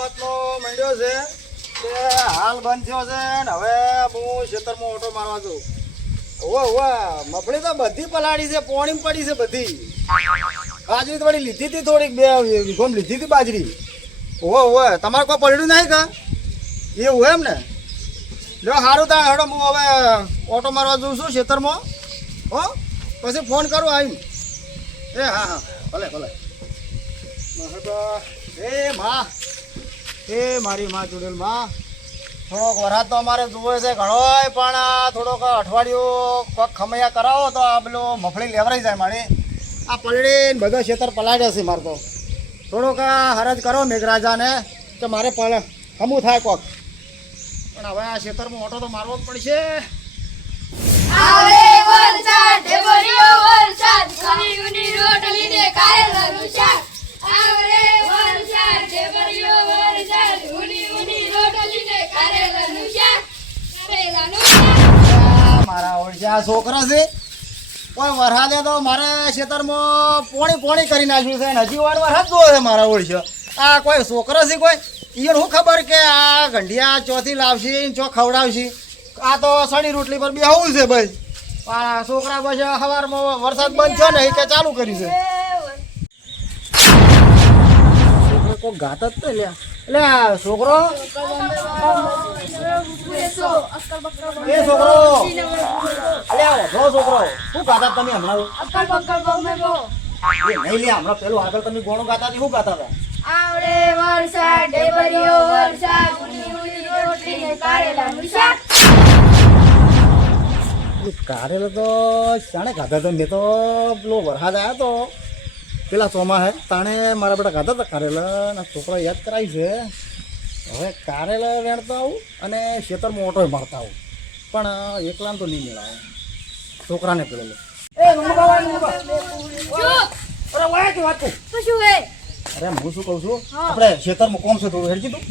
વાતનો મંડ્યો છે કે હાલ બંધ થયો છે ને હવે હું ખેતરમાં ઓટો મારવા જઉં. ઓવે મફળી તો બધી પલાળી છે, પોણી પડી છે બધી. બાજરી થોડી લીધી હતી, થોડીક 2 વીઘોમ લીધી હતી બાજરી. ઓવે તમારે કોઈ પડ્યું નહીં કા એવું એમ ને? જો સારું તા હેડો, હું હવે ઓટો મારવા જઉં છું ખેતરમાં. હો પછી ફોન કરું આવીને. એ હા હા ભલે ભલે. એ માં, એ મારી માં ચુડેલ માં, થોડોક વરસાદ તો અમારે જોવે છે ઘણોય, પણ થોડોક અઠવાડિયું કોઈક ખમૈયા કરાવો તો આ પેલો મફળી લેવરાઈ જાય મારી. આ પલળીને બધા ખેતર પલાળ્યા છે મારે તો. થોડોક હરજ કરો મેઘરાજાને કે મારે હમું થાય કોક. પણ હવે આ ખેતરમાં ઓટો તો મારવો જ પડશે. આવે વરસાદ ભર્યો વરસાદ કણીની રોટલીને કારેલાનું શાક. આવે વરસાદ ભર્યો વરસાદ ઉની રોટલીને કારેલાનું શાક. કારેલાનું શાક. મારા ઓળખ્યા છોકરા છે, કોઈ વરસાદે તો મારે ખેતરમાં પોણી કરી નાખ્યું છે ને હજી વાર વરસાદ જોવે છે મારા ઓળખ્યો. આ કોઈ છોકરા છે કોઈ ઈયર શું ખબર કે આ ગંઢિયા ચોથી લાવશે ચો ખવડાવશે. આ તો સડી રોટલી પર બેહવું છે ભાઈ. આ છોકરા બસ સવારમાં વરસાદ બંધ થયો ને કે ચાલુ કર્યું છે. છોકરો કોઈ ગાત જ તો લ્યા. એટલે આ છોકરો એ છોકરો છોકરો શું ગાતા તમે હમણાં? એ નહીં લ્યા, હમણાં પેલું આગળ તમે ગોણું ગાતા હતી, શું ગાતા હતા? આવડે વરસાદ ભર્યો વરસાદ ઉની રોટલીને કારેલાનું શાક. કારેલો તો શાણે ખાધા હતા? મેં તો પેલો વરસાદ આવ્યો તો પેલા ચોમા હે તાણે મારા બેટા ખાધા હતા કારેલા ને છોકરા યાદ કરાવી છે. હવે કારેલા વેણતા આવું અને ખેતરમાં ઓટો મારતા આવું, પણ એકલાને તો નહીં મેળાવે. છોકરાને પેલો લે. અરે હું શું કહું છું, આપણે ખેતરમાં કોમ છે થોડું હેડજી તું.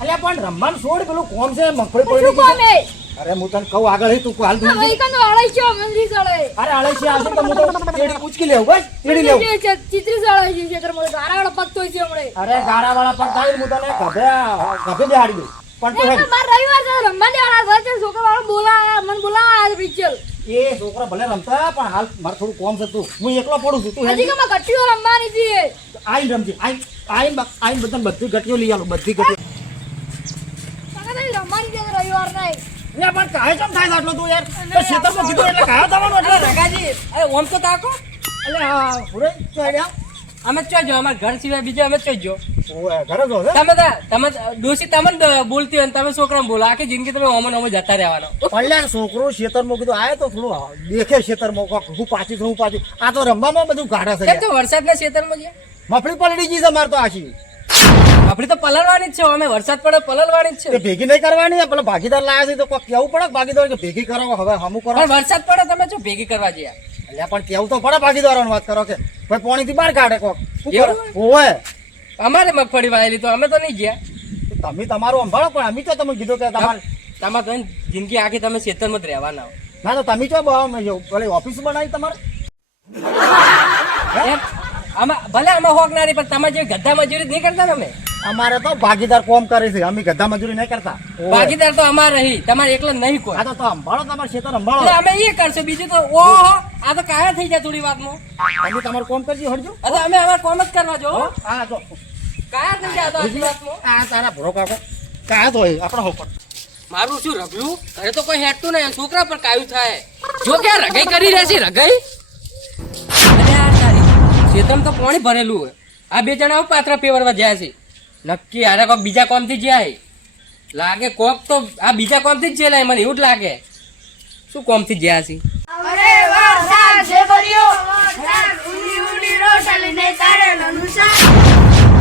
અલ્યા પણ રમવાનું છોડ, પેલું કોમ છે મગફળી પડી ગઈ. અરે હું તને કહું આગળ તું હાલ દૂર. અરે અળાઈ આવશે તો હું તો તેડી ઉચકી લેવું બસ, તેડી લેવું. અરે ગારા વાળા પણ થાય હું તને ગભે બેહાડી દઉં. પણ તું એ છોકરા ભલે રમતા પણ હાલ મારે થોડું કોમ છે, તું હું એકલો પડું છું. તું આઈ રમજી, આઈ બધા બધી ગટીઓ લઈ આલો, બધી ગટીઓ. પણ કાય કેમ થાય આટલો તું યાર? ખેતરમાં કીધું એટલે કાયો થવાનું એટલે રગાજી, અરે ઓમ તો તાકો. એટલે હા પૂરે ચોડ્યા અમે ચોજો, અમાર ઘર સિવાય બીજે અમે ચોજો. ઓએ ઘરે જો છે. તમે દોશી તમને બોલતી હોય ને તમે છોકરાને બોલો, આખી જિંદગી તમે ઓમન ઓમ જતા રહેવાનો. પણ છોકરો ખેતરમાં કીધું આયો તો થોડું દેખે ખેતરમાં હું પાછી હું પાછી. આ તો રમવામાં બધું ગાઢા છે. કેમ તો વરસાદના ખેતરમાં છે? મફળી પલળી ગઈ છે મારે તો આશી. આપડી તો પલળવાની જ છે, અમે વરસાદ પડે પલળવાની જ તે છે. ભેગી નહીં કરવાની. પેલા ભાગીદાર લાયા છે તો કોઈ કેવું પડે ભાગીદાર કે ભેગી કરો, હવે હમું કરો. પણ વરસાદ પડે તમે જો ભેગી કરવા જઈએ. એટલે પણ કેવું તો પડે ભાગીદારોની વાત કરો કે ભાઈ પોણીથી બહાર કાઢે કોક. એવું? ઓય અમારે મગફળી વાયેલી તો અમે તો નહીં ગયા. તમે તમારું સંભાળો, પણ અમે તો તમે કીધું કે તમારે તમારે તો જિંદગી આખી તમે ખેતરમાં જ રહેવાના હો. ના તો તમે ચો પેલી ઓફિસ બનાવી તમારે. ભલે અમે હોક નારી, પણ તમે જે ગધા મજૂરી નહીં કરતા ને અમે. અમારે તો ભાગીદાર કોમ કરે છે, અમે ગધા મજૂરી નહીં કરતા. ભાગીદાર તો અમારે રહી, તમારે એકલા નહીં કોઈ. આ તો સંભાળો, તમારે ખેતર સંભાળો. એટલે અમે એ કરશે, બીજું તો ઓહો આ તો કાયા થઈ જાય થોડી વાતમાં. તમે તમારું કોમ કરજો હરજો. હવે અમે અમારે કોમ જ કરવા જો. હા તો કાયા થઈ જાય તો આટલી વાતમાં. આ તારા ભરો કાકો કાયા તો આપણા હોપર. મારું શું રગલું ઘરે તો કોઈ હેઠતું નહીં, છોકરા પર કાયું થાય. જો કે રગાઈ કરી રહ્યા છે, રગાઈ ખેતરમાં તો પાણી ભરેલું હોય. આ બે જણા પાત્રા પેવરવા જાય છે, નક્કી આરે કોક બીજા કોમથી જાય લાગે. કોક તો આ બીજા કોમથી જ જેલાય, મને એવું જ લાગે. શું કોમથી જ્યાં છે?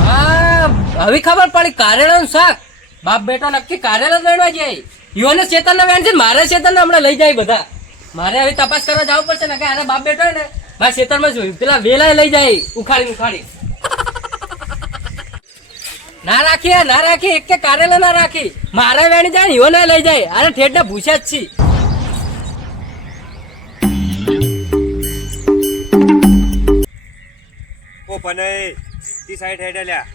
હા હવે ખબર પડી, કારેલાનું શાક. બાપ બેટો નક્કી કારેલા વેણવા જાય. યોને ચેતનના વેણ છે, મારે ચેતનને હમણાં લઈ જાય બધા. મારે હવે તપાસ કરવા જવું પડશે ને કે આને બાપ બેટો ને મારા ખેતરમાં જોયું પેલા વેલા લઈ જાય ઉખાડી. ના રાખી એક કે કારેલા ના રાખી, મારે વેણી જાય ઈવો ના લઈ જાય. અરે ઠેઠ ભૂસ્યા જ છી. ઓ પનઈ ઈ સાઈડ હેડે લ્યા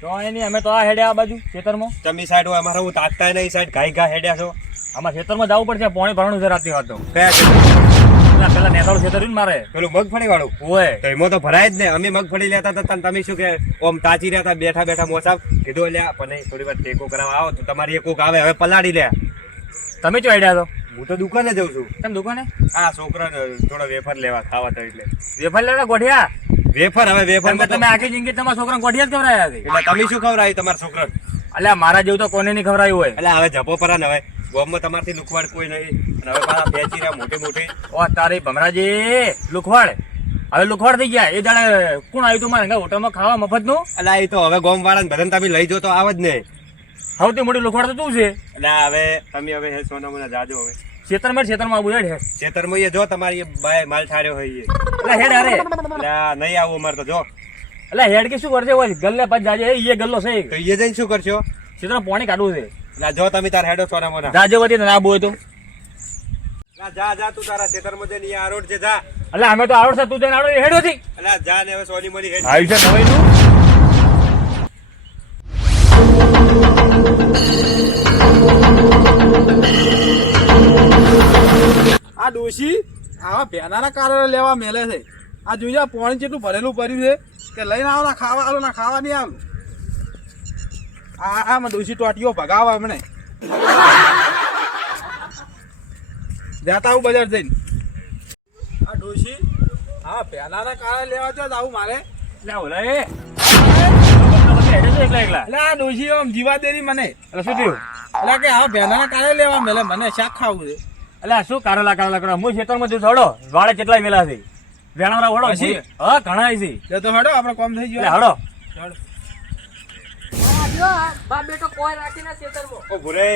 તો એની અમે તો આ હેડ્યા આ બાજુ ખેતરમાં. તમે સાઈડ હોય અમારે હું તાકતા નહીં સાઈડ ઘાઈ ઘા હેડ્યા છો આમાં ખેતરમાં જવું પડશે, પાણી ભરવાનું છે રાતની વાત તો. કયા ખેતર? પેલા નેતાળું ખેતર રહ્યું ને મારે. પેલું મગફળી વાળું ઓય તો એમાં તો ભરાય જ ને. અમે મગફળી લેતા હતા તને તમે શું કે ઓમ તાચી રહ્યા હતા બેઠા બેઠા મોસાબ કીધું લ્યા પણ થોડી વાર ટેકો કરાવવા આવો તો તમારી એક કોક આવે હવે પલાડી લે. તમે ચો હેડ્યા તો? હું તો દુકાને જઉં છું. તમે દુકાને આ છોકરાને થોડો વેફર લેવા ખાવા તો એટલે વેફર લેવા ગોઠિયા? વેફર હવે વેફર તમે આખી જિંદગી તમારા છોકરા ગોઠિયા જ ખવડાયા છે. એટલે તમે શું ખવડાવી તમારા છોકરાને? અલ્યા મારા જેવું તો કોને નહીં ખવડાયું હોય. એટલે હવે જપો પરા ને હવે ગામમાં તમારથી લુખવાડ કોઈ નહીં અને હવે પાછા ફેંચી રહ્યા મોટી મોટી. ઓ તારી ભમરાજી લુખવાડ, હવે લુખવાડ થઈ ગયા. એ દાડે કોણ આવ્યું તું મારે હોટલમાં ખાવા મફતનું? એટલે એ તો હવે ગામ વાળા બધાને તમે લઈ જો તો આવ જ ને. સૌથી મોટી લુખવાડ તો તું છે. એટલે હવે તમે હવે હે સોના મને જાજો હવે ખેતરમાં આવું હેડ હે. ખેતરમાં એ જો તમારી એ બાય માલ ઠાર્યો હોય એ. એટલે હેડ અરે એટલે આ નહીં આવું અમારે તો જો એટલે હેડ કે શું કરશે હોય ગલ્લે પાછ જાજે. એ ગલ્લો છે તો એ જઈને શું કરશો? ખેતરમાં પાણી કાઢવું છે. એટલે જો તમે તાર હેડો સોના મોના જાજે વધી ના બોય તો. જા જા તું તારા ખેતરમાં જઈને આ રોડ છે જા. એટલે અમે તો આવડશે તું જઈને આવડે હેડ હતી. એટલે જા ને હવે સોની મોની હેડ. આવ્યું છે નવાઈનું. આ ડોશી આવા ભેનાના કારણે લેવા મેલે છે. આ જોઈ પાણી જેટલું ભરેલું પડ્યું છે કે લઈને આવો ના ખાવા આલો ના ખાવા નહીં આવું. આમાં ડોશી ટોટીઓ ભગાવા મને જાતા આવું બજાર જઈને. આ ડોશી હા ભેનાના કારણે લેવા જો આવું મારે. એટલે ઓલા એ હેડે છે એકલા એકલા. એટલે આ ડોશી આમ જીવા દેરી મને એટલે શું થયું? એટલે કે આ ભેનાના કારણે લેવા મેલે મને શાક ખાવું છે. એટલે શું કારેલા કરો હું ખેતરમાં જઉં હડો વાળે કેટલાય વેલા છે વેણાવરા વડો હજી? હા ઘણા છે. એટલે તો હેડો આપણે કોમ થઈ એટલે ગયો. હડો બાપ બેટો કોઈ રાખી ના ખેતરમાં. ઓ ભુરે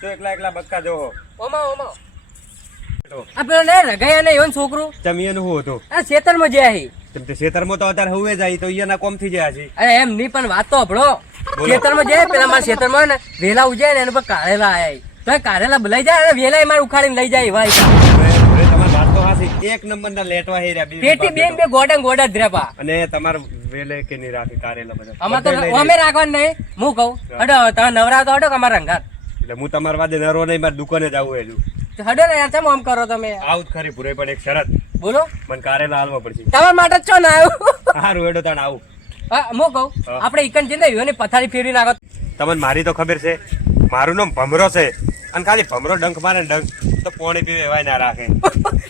તો એકલા એકલા બક્કા જો ઓમા આ પેલો ને રગાયા ને એવન છોકરું ચમિયાનું શું હતું? આ ખેતરમાં જ્યાં હી. તેમ તે ખેતરમાં તો અત્યારે હવે જાય તો અહીંયાના કોમ થઈ ગયા છે. અરે એમ નહીં પણ વાત તો હભળો. બોલો. ખેતરમાં જાય પેલા મારા ખેતરમાં ને વેલા ઉજાય ને એના પર કારેલા આયા. તો એ કારેલા લઈ જાય ને વેલા મારે ઉખાડીને લઈ જાય એવા હતા. ભુરે તમારી વાત તો હાચી. એક નંબરના લેટવા હે રહ્યા પેટી બે ગોડા જ રેપા. અને તમારે વેલે કે નહીં રાખી કારેલા બધા અમાર તો બધે લઈ અમે રાખવાનું નહીં. હું કહું હડો તમે નવરા તો હડો કે અમારા રંગાત એટલે હું તમારા વાદે નરો નહીં મારે દુકાને જવું હેલું હડો ને યાર ચમ આમ કરો તમે. આવું જ ખરી ભુરે પણ એક શરત બોલો મને કારેલા હાલવા પડશે. તમારા માટે જ છો ને આવ્યું. સારું હેડો તાણ આવું. હા હું કહું હા. આપણે ઈકન જઈને યુવાની પથારી ફેરવી નાખો. તમને મારી તો ખબર છે મારું નામ ભમરો છે અને ખાલી ભમરો ડંખ મારે ને ડંખ તો પોણી પીવે એવાય ના રાખે.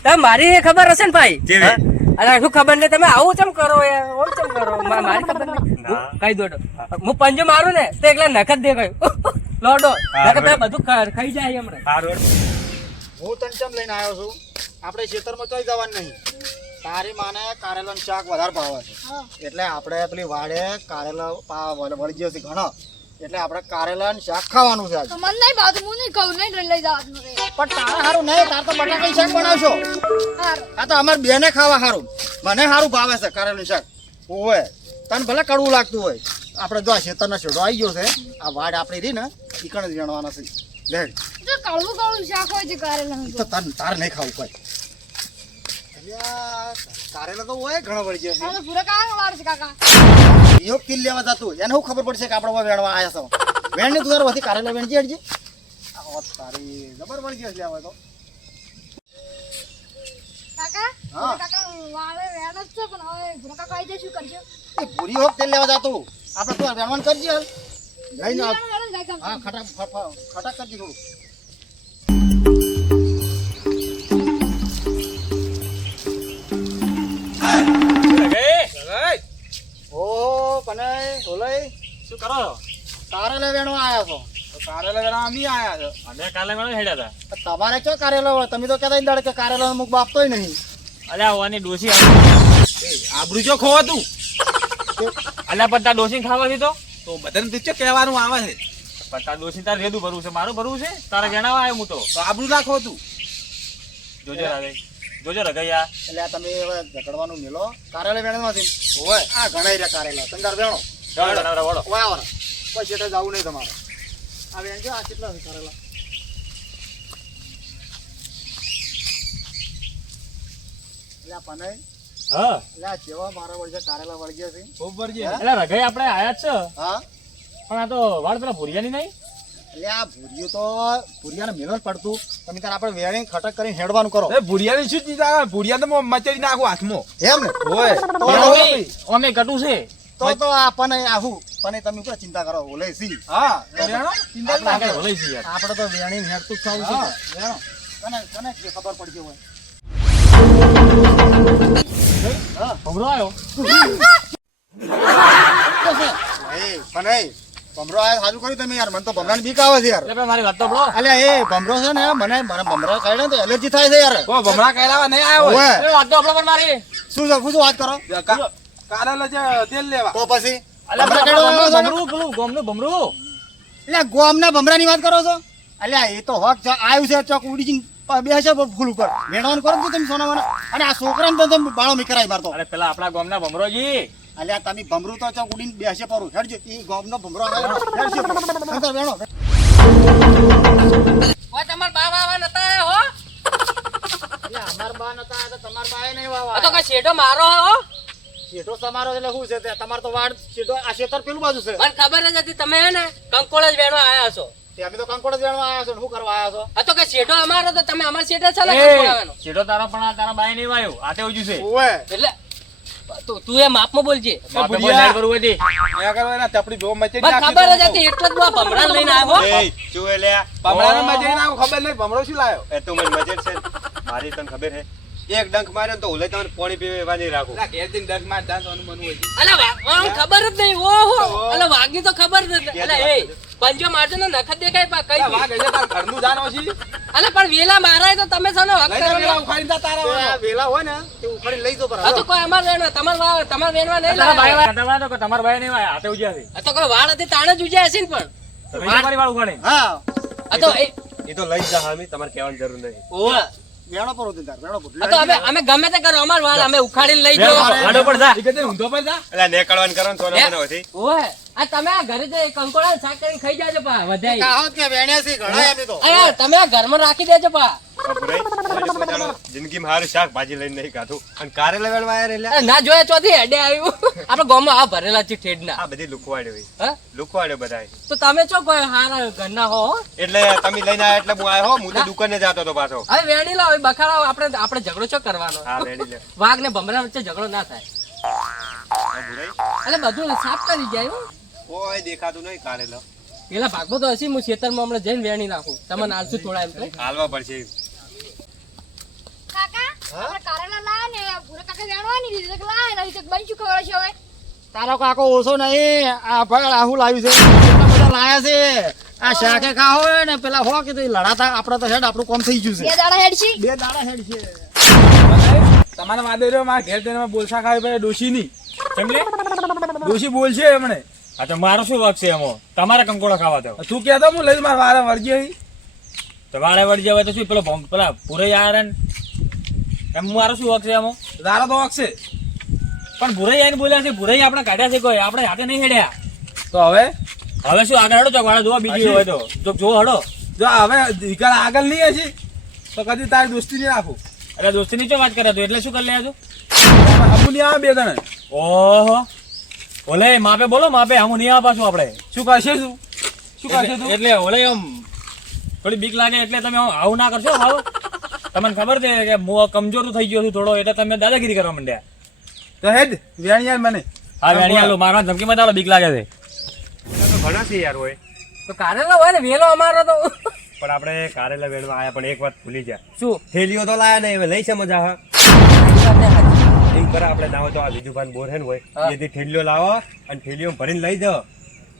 તમે મારી ખબર હશે ને ભાઈ. કેવી? અરે શું ખબર નહીં તમે આવું ચમ કરો યાર ઓમ ચમ કરો મારી ખબર નહીં. ના. કઈ દોડો હું પંજો મારું ને તો એકલા નખ જ દેખાય લોડો નકર તમે બધું ખાઈ જાય હમણાં. સારું હેડો. હું તને ચમ લઈને આવ્યો છું. આપણે ખેતરમાં ચોઈ જવાનું નહીં. તારી માને કારેલાનું શાક વધારે ભાવે છે એટલે આપણે પેલી વાડે કારેલા વળી ગયો છે ઘણો એટલે આપણે કારેલાનું શાક ખાવાનું છે આજે. તો મને નહીં ભાવતું, હું નહીં ખાઉં, નહીં લઈ જવાનું રે. પણ તારા હારું નહીં, તાર તો બટાકાનું શાક બનાવશો. હારું. આ તો અમારે બેને ખાવા હારું, મને હારું ભાવે છે કારેલાનું શાક. ઓય તને ભલે કડવું લાગતું હોય આપણે જો આ ખેતરના છેડો આવી ગયો છે આ વાડ આપણી રહી ને ઈકણ જ વેણવાના છે. લે જો કડવું કડવું શાક હોય છે કારેલાનું તો તાર નહીં ખાવું કોઈ. અલ્યા, કારેલા તો હોય ઘણો વળી ગયો આ તો પૂરા કાકા વાળું છે કાકા. છે યો કિલ લેવા જતું એને શું ખબર પડશે કે આપણે વેણવા આવ્યા છો. વેણ ને તું તાર વધી કારેલા વેણજી હડજી. આ તારી જબર વળી ગયો છે આ તો. કાકા હા. કાકા વાળે વેણ જ છે પણ હવે પૂરા કાકા આવી જાય શું કરજો? એ ભૂરી હોક તેલ લેવા જતું આપણે તું વેણવાન કરજે હાલ. લઈને આવ. વેણ જાય કાકા. હા ખટા કરજે થોડું. ઓ કને ઓલય શું કરો? કારેલા વેણવા આવ્યા છો. કારેલા વેણા અમે આયા છો. અમે કાલે વેણા હેડ્યા હતા. તમારે ક્યાં કારેલા હોય? તમે તો કહેતા દાડે કે કારેલા મુખ બાપતોય નહીં. અલ્યા ઓની ડોસી આબરૂ જો ખોવા તું. અલ્યા પણ તાર ડોસી ખાવાથી તો બધાને તું કહેવાનું આવે છે. પણ તાર ડોસી તાર રેદું ભરવું છે, મારું ભરવું છે. તારે જણાવા આવ્યો હું તો આબરૂ રાખો તું. જોજો રગૈયા. એટલે આ તમે હવે ઝઘડવાનું મેલો કારેલા વેણવાથી હોય આ ઘણા રહ્યા કારેલા તંગાર વેણો વડો ઓય આવરા કોઈ શેઠે જવું નહીં તમારે. આ વેણ જો આ કેટલા છે કારેલા? એટલે આ પનાઈ હા એટલે આ જેવા મારા વળગે કારેલા વળગ્યા છે ઉપર છે એટલે રઘાઈ આપણે આયા જ છે હા પણ આ તો વાળ પેલા ભુરિયાની નહીં એટલે આ ભૂરિયું તો ભૂરિયાને મેલો જ પડતું તમે તાર આપણે વેણી ખટક કરીને હેડવાનું કરો એ ભુરિયાની શું ચીજ આવે? ભુરિયા તો મચેડી નાખું હાથમાં. એમ ને ઓય. અમે કટું છે તો આપણને આવું પણ તમે કોઈ ચિંતા કરો ઓલે સી હા, વેણો? ચિંતા જ ના કરો. ભલે છે યાર આપણે તો વેણી હેડતું જ થવું હા, છે વેણો કને કને જે ખબર પડશે હોય ભમરો આવ્યો પણ એ ભમરો આ સારું કર્યું તમે યાર મને તો ભમરાની બીક આવે છે યાર એટલે મારી વાત તો બળો અલ્યા એ ભમરો છે ને મને ભમરા ખાઈ ને તો એલર્જી થાય છે યાર ઓ, ભમરા કહેલાવા નહીં આવ્યો હોય. ઓવે વાત તો આપણે પણ મારી શું વાત કરો કારેલા જે તેલ લેવા. તો પછી અલ્યા ભમરા કેળવવા આવ્યો છો ને? ભમરું પેલું ગોમનું ભમરું એટલે ગોમના ભમરાની વાત કરો છો અલ્યા એ તો હક છે આવ્યું છે ચોક ઉડી જઈને બેસે ફૂલ ઉપર મેળવાનું કરો છો તમે સોનામાં અને આ છોકરાને તો તમે બાળો મીકરાય મારતો અરે પેલા આપણા ગામના ભમરોજી અલ્યા તમે ભમરું તો ચોક ઉડીને બેસે પરું હેડજો એ ગોમનો ભમરો આવે હેડજો અંદર વેણો ઓય તમાર બા વાવા નતા હો અલ્યા અમાર બા નતા આ તો તમાર બાએ નહીં વાવા આ તો કઈ શેઠો મારો હો શેઠો તમારો એટલે શું છે તે તમાર તો વાડ શેઠો આ શેતર પેલું બાજુ છે મને ખબર જ હતી તમે હે ને કંકોળ જ વેણવા આયા છો તે અમે તો કંકોડ જ વેણવા આવ્યા છો ને શું કરવા આવ્યા છો આ તો કઈ શેઠો અમારો તો તમે અમાર શેઠે છો ને એ, કંકોળ આવવાનો શેઠો તારા પણ આ તારા બાય નહીં વાયો આ તે ઉજ્યું છે ઓવે એટલે તું એ માપમાં બોલજે બાપે કોઈ ભુરિયા. નાર કરવું હોય તે. મેં કરો એના ચપડી ભો મચેડી મને નાખી ખબર જ તો. હતી એટલે જ હું આ ભમરાને લઈને આવ્યો એ શું એ લ્યા? ભમરાને મચેડી નાખું, ખબર નહીં ભમરો શું લાયો. એ તું મને મજેર છે મારી તને ખબર છે એક ડંખ માર્યો ને તો ઓલે તમને પાણી પીવા નહીં રાખું. પેલા ઘેર જઈને ડગ માર દાંતવાનું મન હોય છે. અલા વાગવાનું ખબર જ નહીં ઓહો અલા વાગી તો ખબર જ નથી અલા એ પંજો મારજો ને નખત દેખાય પા કઈ પેલા વાઘ હશે તાર ઘરનું જાનો છે. અલા પણ વેલા મારાય તો તમે છો ને હક લઈ જા કરો પેલા ઉખાડીને જા તારા આ વાળો. વેલા હોય ને તે ઉખાડી લઈ જો પર આ તો કોઈ અમાર વેણવા તમાર વેણવા નહીં તારા બાય લાવે વાયા તો કે તમારા બાય નહીં વાયા આ તે ઉજ્યા છે આ તો કોઈ વાળ હતી તાણે જ ઉજ્યા હશે ને પણ તમે તમારી વાળ ઉગાડે હા આ તો એ તો લઈ જ જા હામી, તમારે કહેવાની જરૂર નહીં. ઓવા વેણો પર ઉતરી તાર વેણો પર આ તો અમે ગમે તે કરો અમાર વાળ અમે ઉખાડીને લઈ જો આડો પર જા ઈ કે તે ઊંધો પર જા. એટલે નેકળવાનું કરો ને સોના મને હોતી. ઓવે આ તમે આ ઘરે જઈ કંકોડા શાક કરીને ખાઈ જાજો પા વધાઈ કાહોત કે વેણ્યા છે ઘણા એમ તો અરે તમે આ ઘરમાં રાખી દેજો પા બાપુરાઈ, આજે કોઈ દાડો જિંદગીમાં હારું શાકભાજી લઈને નહીં ખાધું અને કારેલા વેણવા આયા રે લ્યા. અરે ના જોયા ચોથી હેડે આવ્યું આપણે ગામમાં આ ભરેલા છે ઠેડના આ બધી લુખવાડ્યો હોય. હા લુખવાડ્યો બધાય. તો તમે છો કોઈ હારા ઘરના હો હો? એટલે તમે લઈને આયા એટલે હું આવ્યો, હું તો દુકાને જતો હતો પાછો. હવે વેણી લાવો એ બખાડા આપણે ઝઘડો છો કરવાનો હા વેણી લે. વાઘ ને ભમરા વચ્ચે ઝઘડો ના થાય બાપુરાઈ, એટલે બધું સાફ કરી જાય હો. કોઈ દેખાતું નહીં કારેલા. પેલા ભાગમાં તો હશે હું ખેતરમાં હમણાં જઈને વેણી નાખું તમને આલસુ થોડા એમ તો હાલવા પડશે. કાકા આપણે કારેલા લાયા ને ભૂરા કાકા વેણવાની દીધી તો લાય નહીં તો બનશું ખબર છે હવે તારો કાકો ઓછો નહીં આ ભાઈ આહુ લાવ્યું છે કેટલા બધા લાયા છે આ શાકે ખાઓ ને પેલા હો કે લડાતા આપણે તો હેડ આપણું કામ થઈ ગયું બે છે દાડા હેડ છે બે દાડા હેડ છે તમારા વાદે રહ્યો મારા ઘેર જઈને બોલસા ખાવી પડે ડોશીની. કેમ લે ડોશી બોલશે એમણે. આ તો મારો શું વાક છે એમાં તમારે કંકોડા ખાવા તો તું કહેતો હું લઈ મારા વાળા વળગી આવી. તો વાળે વળી જવાય તો શું પેલા ભૂરાઈ આયા ને એમ મારો શું વાક છે એમાં તારા તો વાગશે. પણ ભૂરાઈ આઈને બોલ્યા છે ભૂરાઈ આપણે કાઢ્યા છે કોઈ આપણે હાથે નહીં હેડ્યા તો હવે હવે શું આગળ હડો ચોક વાળા જોવા બીજી હોય તો જો હડો જો હવે દીકરા આગળ નહીં હશે તો કદી તારી દોસ્તી નહીં રાખું. એટલે દોસ્તીની શું વાત કરે તો એટલે શું કરી લે તું અમુ નહીં આવે બે જણે. ઓહો ઓલે માપે બોલો માપે આમ નહીં આવે પાછું આપણે શું કરશે તું? શું કરશે તું? એટલે ઓલે આમ થોડી બીક લાગે એટલે તમે આવું ના કરશો હાવ તમને ખબર છે કે હું કમજોર થઈ ગયો છું થોડો એટલે તમે દાદાગીરી કરવા માંડ્યા તો હેડ વેણ યાર મને. હા વેણી આલો મારવા ધમકી માં આલો બીક લાગે છે તો ઘણા છે યાર હોય. તો કારેલા હોય ને વેલો અમારો તો પણ આપણે કારેલા વેણવા આયા પણ એક વાત ભૂલી ગયા. શું થેલીઓ તો લાયા નહીં, હવે લઈ છે મજા હા. એમ કરે આપણે ના હોય તો આ વિજુભાઈ બોર હે ને હોય હા. એથી થેલીઓ લાવો અને થેલીઓ ભરીને લઈ જાઓ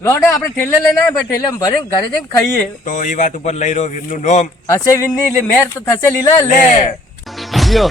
લોડે આપણે ઠેલે લઈને આવે ઠેલે ભરીને ઘરે જઈને ખાઈએ તો એ વાત ઉપર લઈ રહ્યો વીરનું નોમ. હશે વિનની મેર તો થશે લીલા લે લે. લ્યો.